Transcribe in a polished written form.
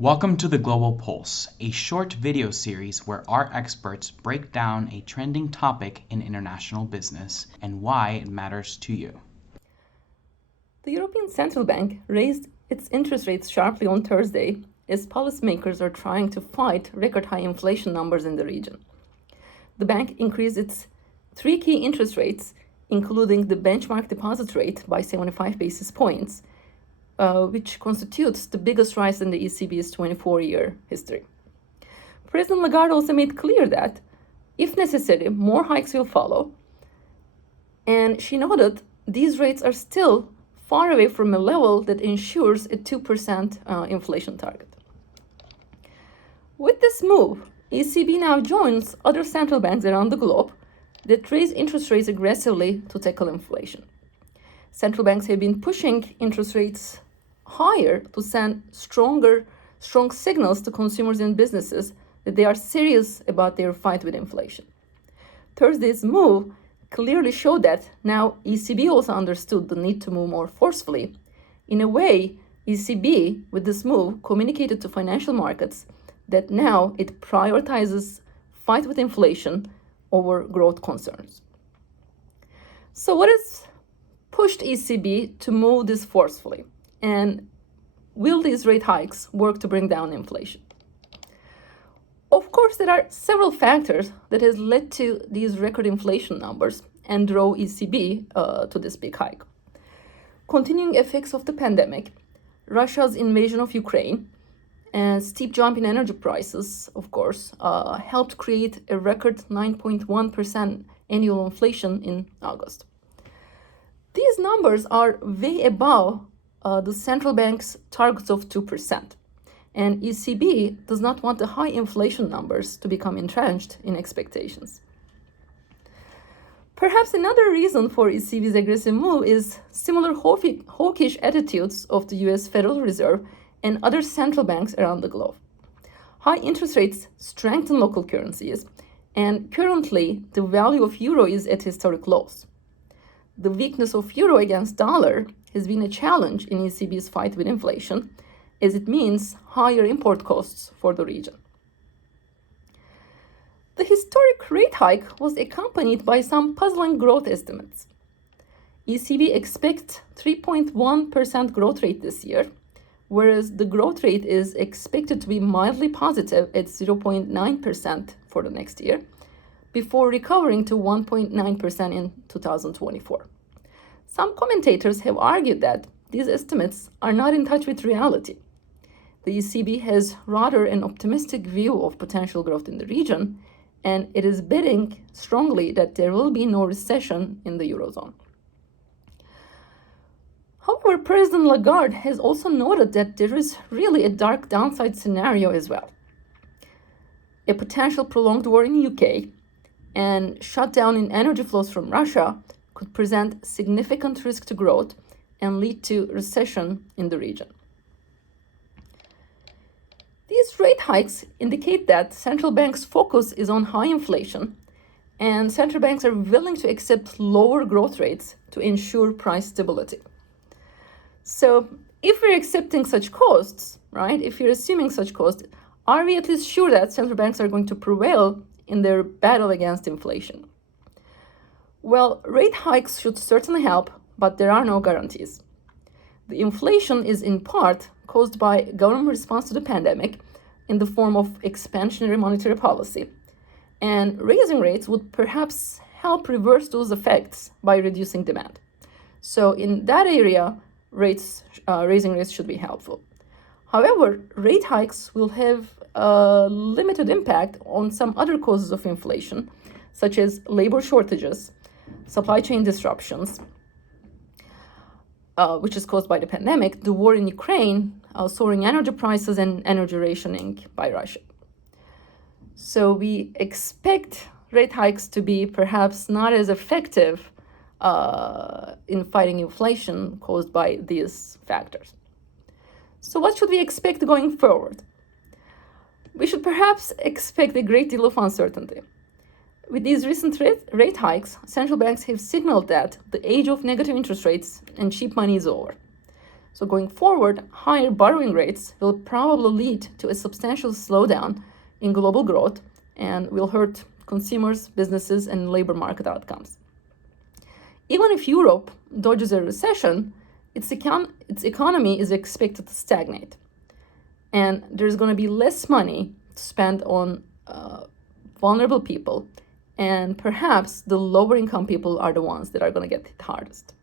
Welcome to the Global Pulse, a short video series where our experts break down a trending topic in international business and why it matters to you. The European Central Bank raised its interest rates sharply on Thursday as policymakers are trying to fight record high inflation numbers in the region. The bank increased its three key interest rates, including the benchmark deposit rate, by 75 basis points, which constitutes the biggest rise in the ECB's 24-year history. President Lagarde also made clear that, if necessary, more hikes will follow, and she noted these rates are still far away from a level that ensures a 2% inflation target. With this move, ECB now joins other central banks around the globe that raise interest rates aggressively to tackle inflation. Central banks have been pushing interest rates higher to send strong signals to consumers and businesses that they are serious about their fight with inflation. Thursday's move clearly showed that now ECB also understood the need to move more forcefully. In a way, ECB, with this move, communicated to financial markets that now it prioritizes fight with inflation over growth concerns. So what has pushed ECB to move this forcefully? And will these rate hikes work to bring down inflation? Of course, there are several factors that has led to these record inflation numbers and drove ECB to this big hike. Continuing effects of the pandemic, Russia's invasion of Ukraine, and steep jump in energy prices, of course, helped create a record 9.1% annual inflation in August. These numbers are way above the central bank's targets of 2%. And ECB does not want the high inflation numbers to become entrenched in expectations. Perhaps another reason for ECB's aggressive move is similar hawkish attitudes of the US Federal Reserve and other central banks around the globe. High interest rates strengthen local currencies, and currently the value of euro is at historic lows. The weakness of euro against dollar has been a challenge in ECB's fight with inflation, as it means higher import costs for the region. The historic rate hike was accompanied by some puzzling growth estimates. ECB expects 3.1% growth rate this year, whereas the growth rate is expected to be mildly positive at 0.9% for the next year, before recovering to 1.9% in 2024. Some commentators have argued that these estimates are not in touch with reality. The ECB has rather an optimistic view of potential growth in the region, and it is betting strongly that there will be no recession in the Eurozone. However, President Lagarde has also noted that there is really a dark downside scenario as well. A potential prolonged war in the UK and shutdown in energy flows from Russia could present significant risk to growth and lead to recession in the region. These rate hikes indicate that central banks' focus is on high inflation, and central banks are willing to accept lower growth rates to ensure price stability. So if we're accepting such costs, right, if you're assuming such costs, are we at least sure that central banks are going to prevail in their battle against inflation? Well, rate hikes should certainly help, but there are no guarantees. The inflation is in part caused by government response to the pandemic in the form of expansionary monetary policy, and raising rates would perhaps help reverse those effects by reducing demand. So in that area, raising rates should be helpful. However, rate hikes will have a limited impact on some other causes of inflation, such as labor shortages, supply chain disruptions, which is caused by the pandemic, the war in Ukraine, soaring energy prices, and energy rationing by Russia. So we expect rate hikes to be perhaps not as effective in fighting inflation caused by these factors. So what should we expect going forward? We should perhaps expect a great deal of uncertainty. With these recent rate hikes, central banks have signaled that the age of negative interest rates and cheap money is over. So going forward, higher borrowing rates will probably lead to a substantial slowdown in global growth and will hurt consumers, businesses, and labor market outcomes. Even if Europe dodges a recession, its economy is expected to stagnate. And there's going to be less money to spend on vulnerable people. And perhaps the lower income people are the ones that are going to get hit hardest.